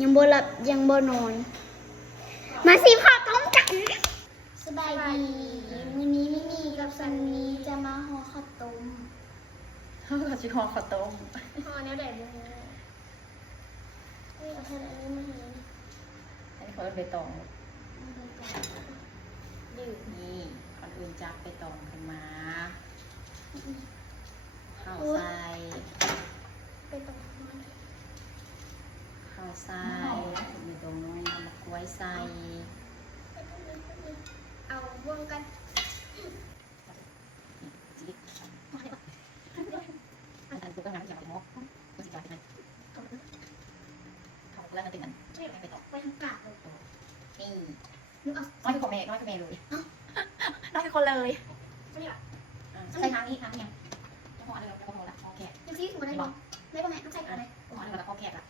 ยังบ่หลับยังบ่นอน มาสิพอต้มกันสบายดีมื้อนี้มิมีกับซันนี้จะมาห่อข้าวต้ม เขาชิคอข้าวต้ม ห่อแนวใดบ่เอาขนาดนี้มาให้ อันนี้เขาเป็นใบตอง ดื่ม นี่ก่อนอื่นจับใบตองขึ้นมาข้าวใส่ ไปตรงนั้น ข้าวใส่อยู่ตรงนู้นมะกล้วยใส่ เอาร่วมกันจิ๊กอันนี้คือก็งานที่อยากไปมอกคุณสิจ่ายเป็นไงเขาแล้วกันตึงกันไปต่อ ไปทางกาบเลย นี่ นึกเอา น้อยคือพ่อแม่น้อยคือแม่เลยน้อยคือคนเลย ไม่ได้หรอ ใส่ทางนี้ทางนี้ยังพออะไรแล้วพอละพอแขก ยังซีถึงมาได้บ่ได้บ่แม่ต้องใส่อะไร พออะไรแล้วพอแขกอ่ะ